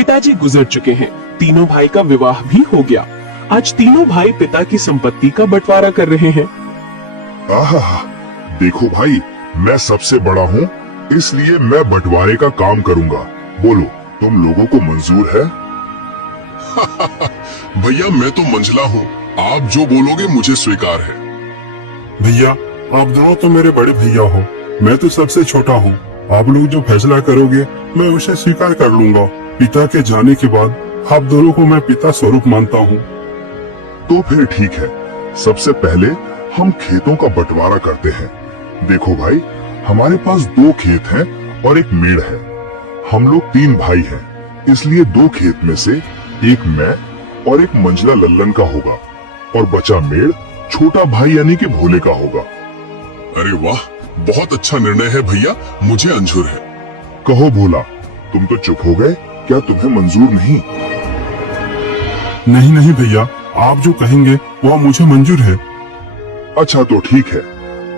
पिताजी गुजर चुके हैं। तीनों भाई का विवाह भी हो गया। आज तीनों भाई पिता की संपत्ति का बंटवारा कर रहे हैं। आहा, देखो भाई, मैं सबसे बड़ा हूँ, इसलिए मैं बंटवारे का काम करूँगा। बोलो, तुम लोगों को मंजूर है? भैया मैं तो मंझला हूँ, आप जो बोलोगे मुझे स्वीकार है। भैया, आप दोनों तो मेरे बड़े भैया हो, मैं तो सबसे छोटा हूँ। आप लोग जो फैसला करोगे मैं उसे स्वीकार कर लूंगा। पिता के जाने के बाद आप दोनों को मैं पिता स्वरूप मानता हूँ। तो फिर ठीक है, सबसे पहले हम खेतों का बंटवारा करते हैं। देखो भाई, हमारे पास 2 खेत हैं और एक मेड़ है। हम लोग 3 भाई हैं, इसलिए 2 खेत में से एक मैं और एक मंझला लल्लन का होगा और बचा मेड़ छोटा भाई यानी कि भोले का होगा। अरे वाह, बहुत अच्छा निर्णय है भैया, मुझे मंजूर है। कहो भोला, तुम तो चुप हो गए, क्या तुम्हें मंजूर नहीं? नहीं नहीं भैया, आप जो कहेंगे वह मुझे मंजूर है। अच्छा तो ठीक है,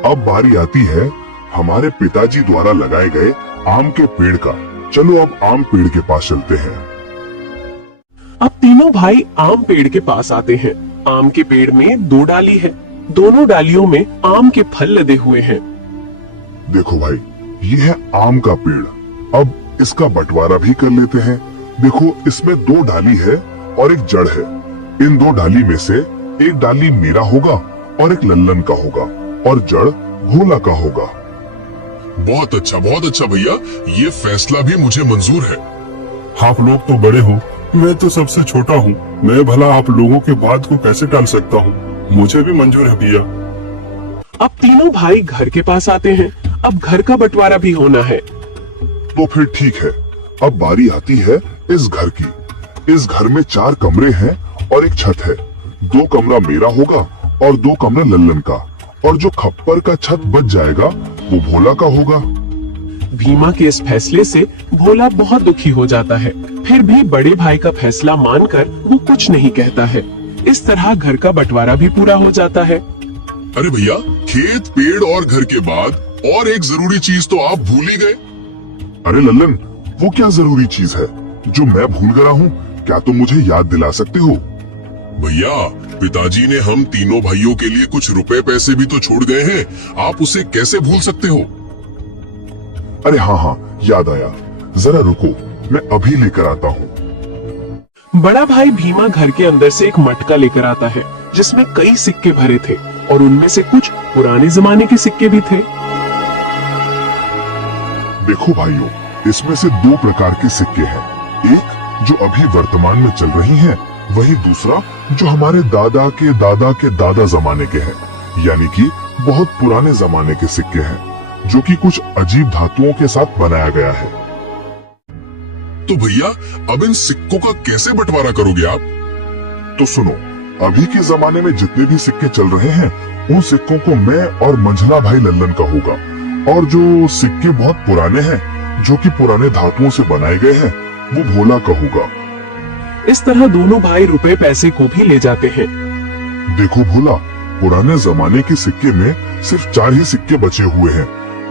अब बारी आती है हमारे पिताजी द्वारा लगाए गए आम के पेड़ का। चलो अब आम पेड़ के पास चलते हैं। अब तीनों भाई आम पेड़ के पास आते हैं। आम के पेड़ में 2 डाली है। दोनों डालियों में आम के फल लदे हुए हैं। देखो भाई, ये है आम का पेड़। अब इसका बंटवारा भी कर लेते हैं। देखो, इसमें 2 डाली है और एक जड़ है। इन 2 डाली में से एक डाली मेरा होगा और एक लल्लन का होगा और जड़ भोला का होगा। बहुत अच्छा भैया, ये फैसला भी मुझे मंजूर है। आप लोग तो बड़े हो, मैं तो सबसे छोटा हूँ। मैं भला आप लोगों के बात को कैसे टाल सकता हूँ? मुझे भी मंजूर है भैया। अब तीनों भाई घर के पास आते हैं। अब घर का बंटवारा भी होना है। तो फिर ठीक है, अब बारी आती है इस घर की। इस घर में 4 कमरे हैं और एक छत है। 2 कमरा मेरा होगा और 2 कमरा लल्लन का, और जो खप्पर का छत बच जाएगा वो भोला का होगा। भीमा के इस फैसले से भोला बहुत दुखी हो जाता है। फिर भी बड़े भाई का फैसला मानकर वो कुछ नहीं कहता है। इस तरह घर का बंटवारा भी पूरा हो जाता है। अरे भैया, खेत, पेड़ और घर के बाद और एक जरूरी चीज तो आप भूल ही गए। अरे लल्लन, वो क्या जरूरी चीज है जो मैं भूल गया हूँ? क्या तुम मुझे याद दिला सकते हो? भैया, पिताजी ने हम तीनों भाइयों के लिए कुछ रुपए पैसे भी तो छोड़ गए हैं, आप उसे कैसे भूल सकते हो? अरे हाँ, याद आया। जरा रुको, मैं अभी लेकर आता हूँ। बड़ा भाई भीमा घर के अंदर से एक मटका लेकर आता है जिसमें कई सिक्के भरे थे और उनमें से कुछ पुराने जमाने के सिक्के भी थे। देखो भाइयों, इसमें से 2 प्रकार के सिक्के हैं। एक जो अभी वर्तमान में चल रही हैं, वही दूसरा जो हमारे दादा के दादा जमाने के हैं, यानी कि बहुत पुराने जमाने के सिक्के हैं, जो कि कुछ अजीब धातुओं के साथ बनाया गया है। तो भैया, अब इन सिक्कों का कैसे बंटवारा करोगे आप? तो सुनो, अभी के जमाने में जितने भी सिक्के चल रहे हैं, उन सिक्कों को मैं और मंझला भाई लल्लन का होगा, और जो सिक्के बहुत पुराने हैं, जो कि पुराने धातुओं से बनाए गए हैं, वो भोला का होगा। इस तरह दोनों भाई रुपए पैसे को भी ले जाते हैं। देखो भोला, पुराने जमाने के सिक्के में सिर्फ 4 ही सिक्के बचे हुए हैं।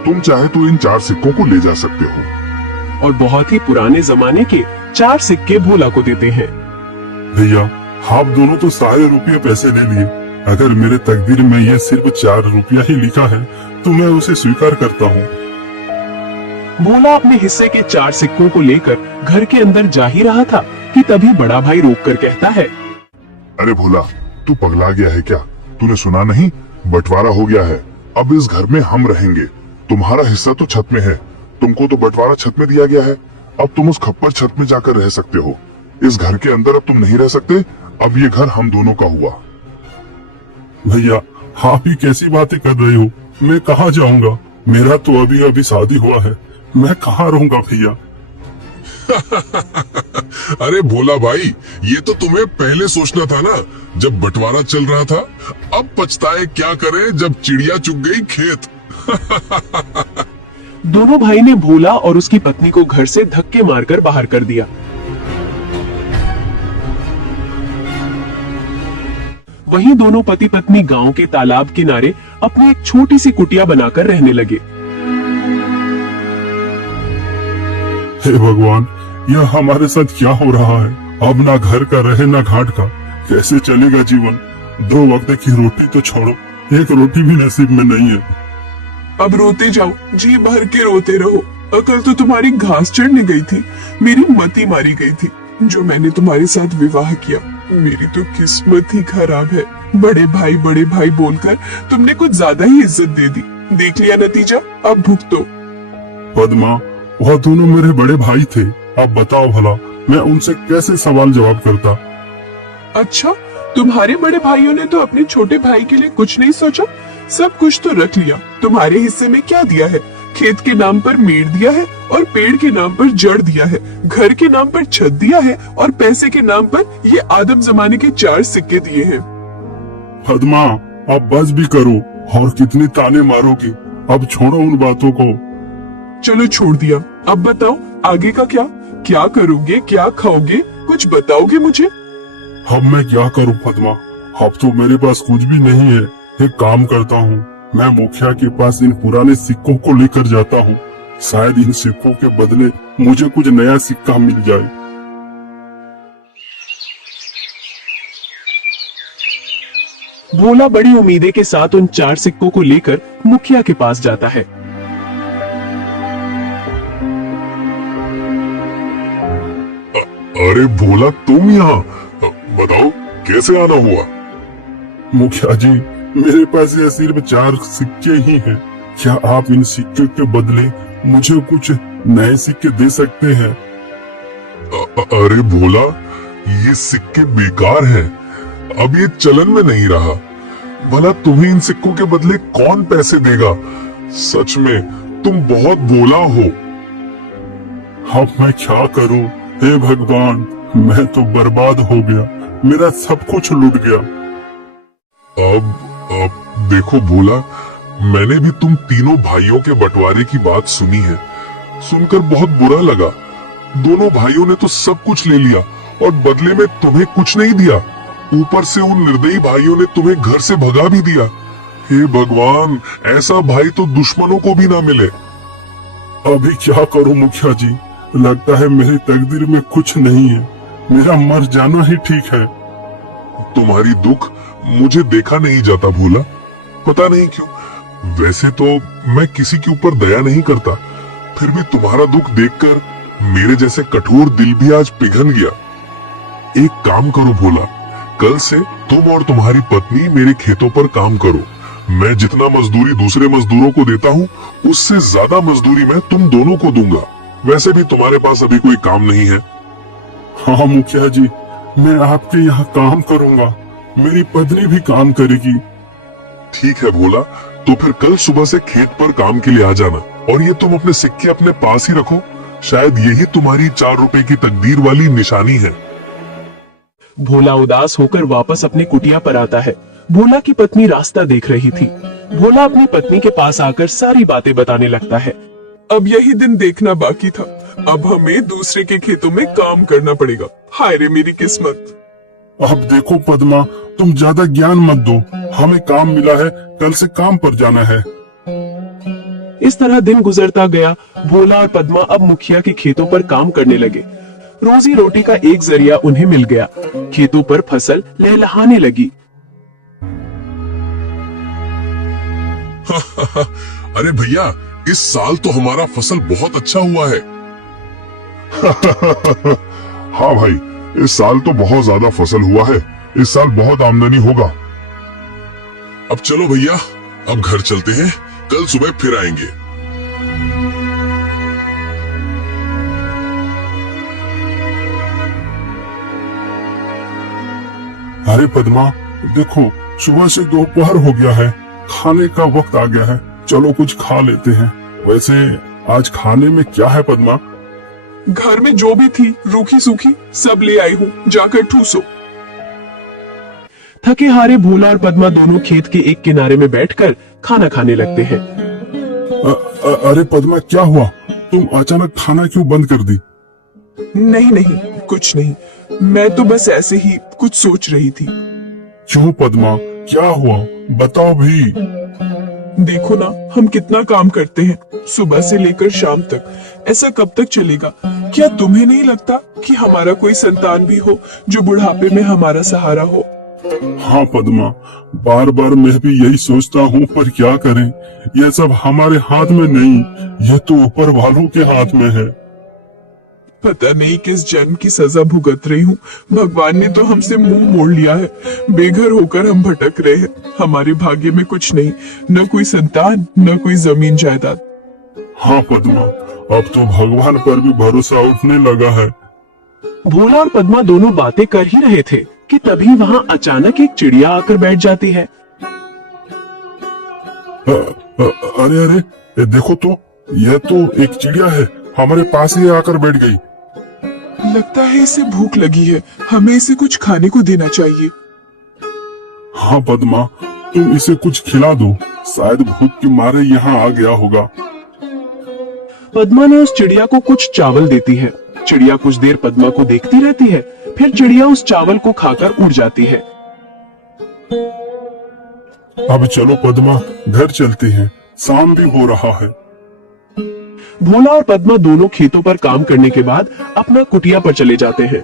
तुम चाहे तो इन 4 सिक्कों को ले जा सकते हो। और बहुत ही पुराने जमाने के 4 सिक्के भोला को देते हैं। भैया, आप दोनों तो सारे रुपये पैसे ले लिए। अगर मेरे तकदीर में ये सिर्फ 4 रुपया ही लिखा है तो मैं उसे स्वीकार करता हूँ। भोला अपने हिस्से के 4 सिक्कों को लेकर घर के अंदर जा ही रहा था कि तभी बड़ा भाई रोककर कहता है, अरे भोला, तू पगला गया है क्या? तूने सुना नहीं? बंटवारा हो गया है। अब इस घर में हम रहेंगे। तुम्हारा हिस्सा तो छत में है। तुमको तो बंटवारा छत में दिया गया है। अब तुम उस खप्पर छत में जाकर रह सकते हो। इस घर के अंदर अब तुम नहीं रह सकते। अब ये घर हम दोनों का हुआ। भैया, आप ही कैसी बातें कर रहे हो? मैं कहाँ जाऊंगा? मेरा तो अभी अभी शादी हुआ है। मैं कहाँ रहूंगा भैया? अरे भोला भाई, ये तो तुम्हें पहले सोचना था ना, जब बंटवारा चल रहा था। अब पछताए क्या करें जब चिड़िया चुग गई खेत। दोनों भाई ने भोला और उसकी पत्नी को घर से धक्के मारकर बाहर कर दिया। वहीं दोनों पति पत्नी गांव के तालाब किनारे अपनी एक छोटी सी कुटिया बनाकर रहने लगे। हे भगवान, यह हमारे साथ क्या हो रहा है? अब ना घर का रहे ना घाट का, कैसे चलेगा जीवन? 2 वक्त की रोटी तो छोड़ो, एक रोटी भी नसीब में नहीं है। अब रोते जाओ, जी भर के रोते रहो। अकल तो तुम्हारी घास चढ़ने गई थी, मेरी मती मारी गई थी। जो मैंने तुम्हारे साथ विवाह किया, मेरी तो किस्मत ही खराब है। बड़े भाई बोलकर तुमने कुछ ज्यादा ही इज्जत दे दी। देख लिया नतीजा, अब भुगतो। पद्मा, वह दोनों मेरे बड़े भाई थे। अब बताओ भला, मैं उनसे कैसे सवाल जवाब करता? अच्छा, तुम्हारे बड़े भाइयों ने तो अपने छोटे भाई के लिए कुछ नहीं सोचा? सब कुछ तो रख लिया। तुम्हारे हिस्से में क्या दिया है? खेत के नाम पर मेड़ दिया है और पेड़ के नाम पर जड़ दिया है, घर के नाम पर छत दिया है और पैसे के नाम पर ये आदम जमाने के 4 सिक्के दिए हैं। पद्मा, अब बस भी करो, और कितनी ताने मारोगी? अब छोड़ो उन बातों को। चलो छोड़ दिया, अब बताओ आगे का क्या? क्या करोगे, क्या खाओगे, कुछ बताओगे मुझे? अब मैं क्या करूं पद्मा? अब तो मेरे पास कुछ भी नहीं है। एक काम करता हूँ, मैं मुखिया के पास इन पुराने सिक्कों को लेकर जाता हूँ। शायद इन सिक्कों के बदले मुझे कुछ नया सिक्का मिल जाए। भोला बड़ी उम्मीदें के साथ उन 4 सिक्कों को लेकर मुखिया के पास जाता है। अरे भोला, तुम यहाँ? बताओ कैसे आना हुआ? मुखिया जी, मेरे पास ये सिर्फ 4 सिक्के ही हैं। क्या आप इन सिक्के के बदले मुझे कुछ नए सिक्के दे सकते हैं? अरे भोला, ये सिक्के बेकार हैं। अब ये चलन में नहीं रहा। भला तुम्हें इन सिक्कों के बदले कौन पैसे देगा? सच में तुम बहुत भोला हो। अब मैं क्या करूं? हे भगवान, मैं तो बर्बाद हो गया। मेरा सब कुछ लूट गया। अब देखो भोला, मैंने भी तुम तीनों भाइयों के बंटवारे की बात सुनी है। सुनकर बहुत बुरा लगा। दोनों भाइयों ने तो सब कुछ ले लिया और बदले में तुम्हें कुछ नहीं दिया। ऊपर से उन निर्दयी भाइयों ने तुम्हें घर से भगा भी दिया। हे भगवान, ऐसा भाई तो दुश्मनों को भी ना मिले। अभी क्या करूं मुखिया जी? लगता है मेरी तकदीर में कुछ नहीं है। मेरा मर जाना ही ठीक है। तुम्हारी दुख मुझे देखा नहीं जाता भोला, पता नहीं क्यों। वैसे तो मैं किसी के ऊपर दया नहीं करता, फिर भी तुम्हारा दुख देखकर मेरे जैसे कठोर दिल भी आज पिघल गया। एक काम करो भोला, कल से तुम और तुम्हारी पत्नी मेरे खेतों पर काम करो। मैं जितना मजदूरी दूसरे मजदूरों को देता हूँ, उससे ज्यादा मजदूरी मैं तुम दोनों को दूंगा। वैसे भी तुम्हारे पास अभी कोई काम नहीं है। हाँ मुखिया जी, मैं आपके यहाँ काम करूँगा। मेरी पत्नी भी काम करेगी। ठीक है भोला, तो फिर कल सुबह से खेत पर काम के लिए आ जाना। और ये तुम अपने सिक्के अपने पास ही रखो, शायद यही तुम्हारी 4 रुपए की तकदीर वाली निशानी है। भोला उदास होकर वापस अपनी कुटिया पर आता है। भोला की पत्नी रास्ता देख रही थी। भोला अपनी पत्नी के पास आकर सारी बातें बताने लगता है। अब यही दिन देखना बाकी था। अब हमें दूसरे के खेतों में काम करना पड़ेगा। हाय रे मेरी किस्मत। अब देखो पद्मा, तुम ज्यादा ज्ञान मत दो। हमें काम मिला है, कल से काम पर जाना है। इस तरह दिन गुजरता गया। भोला और पद्मा अब मुखिया के खेतों पर काम करने लगे। रोजी रोटी का एक जरिया उन्हें मिल गया। खेतों पर फसल लहलहाने लगी। अरे भैया, इस साल तो हमारा फसल बहुत अच्छा हुआ है। हाँ भाई, इस साल तो बहुत ज्यादा फसल हुआ है। इस साल बहुत आमदनी होगा। अब चलो भैया, अब घर चलते हैं, कल सुबह फिर आएंगे। अरे पद्मा, देखो सुबह से दोपहर हो गया है, खाने का वक्त आ गया है। चलो कुछ खा लेते हैं। वैसे आज खाने में क्या है पद्मा? घर में जो भी थी रूखी सूखी सब ले आई हूँ, जाकर ठूसो। थके हारे भोला और पद्मा दोनों खेत के एक किनारे में बैठकर खाना खाने लगते हैं। अरे पद्मा, क्या हुआ? तुम अचानक खाना क्यों बंद कर दी? नहीं नहीं, कुछ नहीं। मैं तो बस ऐसे ही कुछ सोच रही थी। क्यों पद्मा, क्या हुआ? बताओ भी। देखो ना, हम कितना काम करते हैं सुबह से लेकर शाम तक। ऐसा कब तक चलेगा? क्या तुम्हें नहीं लगता कि हमारा कोई संतान भी हो जो बुढ़ापे में हमारा सहारा हो? हाँ पद्मा, बार बार मैं भी यही सोचता हूँ, पर क्या करें, यह सब हमारे हाथ में नहीं, यह तो ऊपर वालों के हाथ में है। पता नहीं किस जन्म की सजा भुगत रही हूँ। भगवान ने तो हमसे मुंह मोड़ लिया है। बेघर होकर हम भटक रहे हैं। हमारे भाग्य में कुछ नहीं, न कोई संतान, न कोई जमीन जायदाद। हाँ पद्मा, अब तो भगवान पर भी भरोसा उठने लगा है। भोला और पद्मा दोनों बातें कर ही रहे थे कि तभी वहाँ अचानक एक चिड़िया आकर बैठ जाती है। अरे अरे, ये देखो तो, यह तो एक चिड़िया है, हमारे पास ही आकर बैठ गई। लगता है इसे भूख लगी है, हमें इसे कुछ खाने को देना चाहिए। हाँ पद्मा, तुम इसे कुछ खिला दो, शायद भूख के मारे यहाँ आ गया होगा। पद्मा ने उस चिड़िया को कुछ चावल देती है। चिड़िया कुछ देर पद्मा को देखती रहती है, फिर चिड़िया उस चावल को खाकर उड़ जाती है। अब चलो पद्मा, घर चलते हैं, शाम भी हो रहा है। भोला और पद्मा दोनों खेतों पर काम करने के बाद अपना कुटिया पर चले जाते हैं।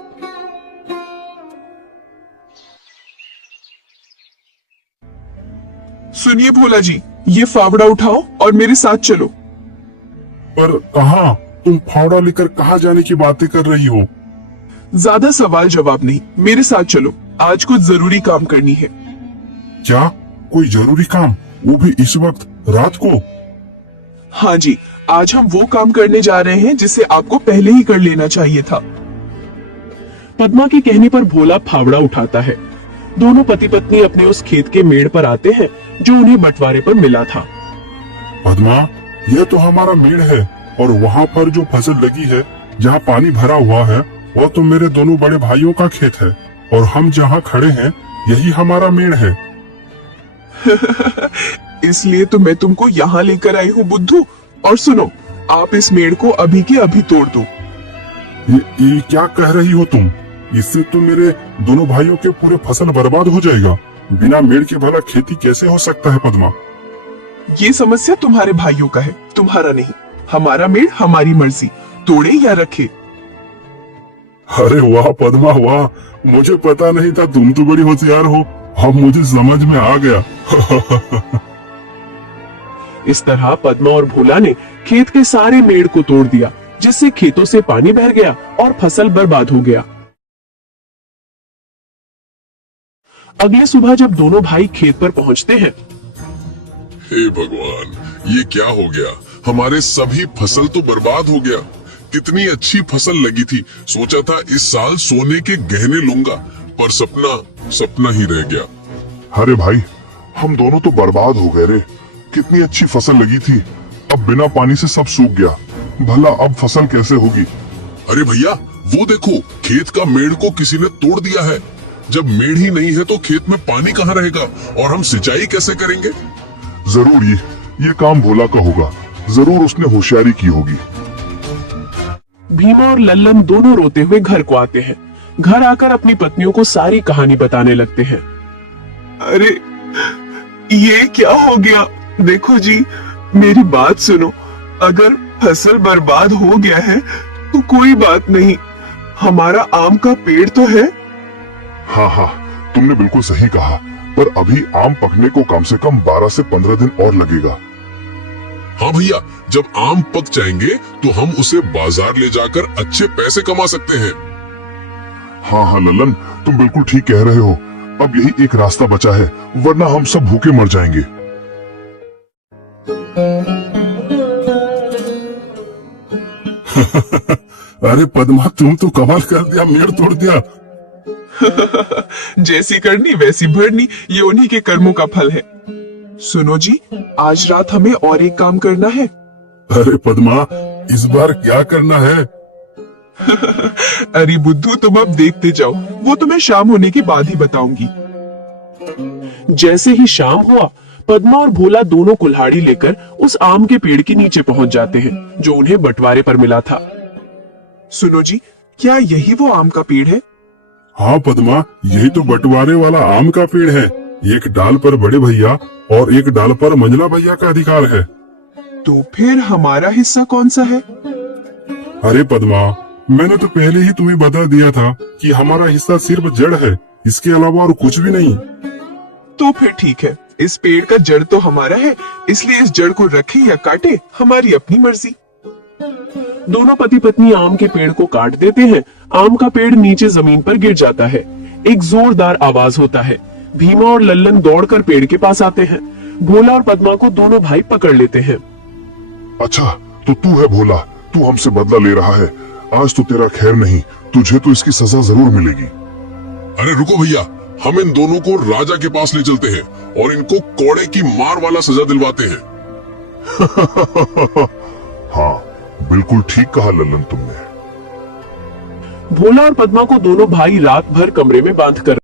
सुनिए भोला जी, ये फावड़ा उठाओ और मेरे साथ चलो। पर कहाँ? तुम फावड़ा लेकर कहाँ जाने की बातें कर रही हो? ज्यादा सवाल जवाब नहीं, मेरे साथ चलो, आज कुछ जरूरी काम करनी है। क्या? कोई जरूरी काम? वो भी इस वक्त, रात को? हाँ जी, आज हम वो काम करने जा रहे हैं जिसे आपको पहले ही कर लेना चाहिए था। पद्मा के कहने पर भोला फावड़ा उठाता है। दोनों पति पत्नी अपने उस खेत के मेड़ पर आते हैं जो उन्हें बंटवारे पर मिला था। पद्मा, यह तो हमारा मेड़ है, और वहाँ पर जो फसल लगी है, जहाँ पानी भरा हुआ है, वह तो मेरे दोनों बड़े भाइयों का खेत है, और हम जहाँ खड़े हैं, यही हमारा मेड़ है। इसलिए तो मैं तुमको यहाँ लेकर आई हूँ बुद्धू। और सुनो, आप इस मेड़ को अभी के अभी तोड़ दो। ये क्या कह रही हो तुम? इससे तो मेरे दोनों भाइयों के पूरे फसल बर्बाद हो जाएगा। बिना मेड़ के भला खेती कैसे हो सकता है पद्मा? ये समस्या तुम्हारे भाइयों का है, तुम्हारा नहीं। हमारा मेड़ हमारी मर्जी, तोड़े या रखे। अरे वाह पद्मा वाह, मुझे पता नहीं था, तुम तो बड़ी होशियार हो। अब मुझे समझ में आ गया। इस तरह पद्मा और भोला ने खेत के सारे मेड़ को तोड़ दिया, जिससे खेतों से पानी बह गया और फसल बर्बाद हो गया। अगले सुबह जब दोनों भाई खेत पर पहुंचते हैं, हे भगवान, ये क्या हो गया? हमारे सभी फसल तो बर्बाद हो गया। कितनी अच्छी फसल लगी थी, सोचा था इस साल सोने के गहने लूंगा, पर सपना ही रह गया। अरे भाई, हम दोनों तो बर्बाद हो गए रे। कितनी अच्छी फसल लगी थी, अब बिना पानी से सब सूख गया। भला अब फसल कैसे होगी? अरे भैया, वो देखो, खेत का मेड़ को किसी ने तोड़ दिया है। जब मेड़ ही नहीं है तो खेत में पानी कहाँ रहेगा, और हम सिंचाई कैसे करेंगे? जरूर ये काम भोला का होगा। जरूर उसने होशियारी की होगी। भीमा और लल्लन दोनों रोते हुए घर को आते हैं। घर आकर अपनी पत्नियों को सारी कहानी बताने लगते हैं। अरे ये क्या हो गया? देखो जी, मेरी बात सुनो। अगर फसल बर्बाद हो गया है तो कोई बात नहीं, हमारा आम का पेड़ तो है। हाँ, तुमने बिल्कुल सही कहा, पर अभी आम पकने को कम से कम 12 से 15 दिन और लगेगा। हाँ भैया, जब आम पक जाएंगे तो हम उसे बाजार ले जाकर अच्छे पैसे कमा सकते हैं। हाँ लल्लन, तुम बिल्कुल ठीक कह रहे हो। अब यही एक रास्ता बचा है, वरना हम सब भूखे मर जाएंगे। अरे पद्मा, तुम तो कमाल कर दिया, मेड़ तोड़ दिया। जैसी करनी वैसी भरनी, ये उन्हीं के कर्मों का फल है। सुनो जी, आज रात हमें और एक काम करना है। अरे पद्मा, इस बार क्या करना है? अरे बुद्धू, तुम अब देखते जाओ, वो तुम्हें शाम होने के बाद ही बताऊंगी। जैसे ही शाम हुआ, पद्मा और भोला दोनों कुल्हाड़ी लेकर उस आम के पेड़ के नीचे पहुंच जाते हैं जो उन्हें बंटवारे पर मिला था। सुनो जी, क्या यही वो आम का पेड़ है? हाँ पद्मा, यही तो बंटवारे वाला आम का पेड़ है। एक डाल पर बड़े भैया और एक डाल पर मंझला भैया का अधिकार है। तो फिर हमारा हिस्सा कौन सा है? अरे पद्मा, मैंने तो पहले ही तुम्हें बता दिया था कि हमारा हिस्सा सिर्फ जड़ है, इसके अलावा और कुछ भी नहीं। तो फिर ठीक है, इस पेड़ का जड़ तो हमारा है, इसलिए इस जड़ को रखे या काटे हमारी अपनी मर्जी। दोनों पति पत्नी आम के पेड़ को काट देते हैं। आम का पेड़ नीचे जमीन पर गिर जाता है। एक जोरदार आवाज होता है। भीमा और लल्लन दौड़कर पेड़ के पास आते हैं। भोला और पद्मा को दोनों भाई पकड़ लेते हैं। अच्छा, तो तू है भोला, तू हमसे बदला ले रहा है। आज तो तेरा खैर नहीं, तुझे तो इसकी सजा जरूर मिलेगी। अरे रुको भैया, हम इन दोनों को राजा के पास ले चलते हैं और इनको कोड़े की मार वाला सजा दिलवाते हैं। हाँ, बिल्कुल ठीक कहा लल्लन तुमने। भोला और पद्मा को दोनों भाई रात भर कमरे में बांध कर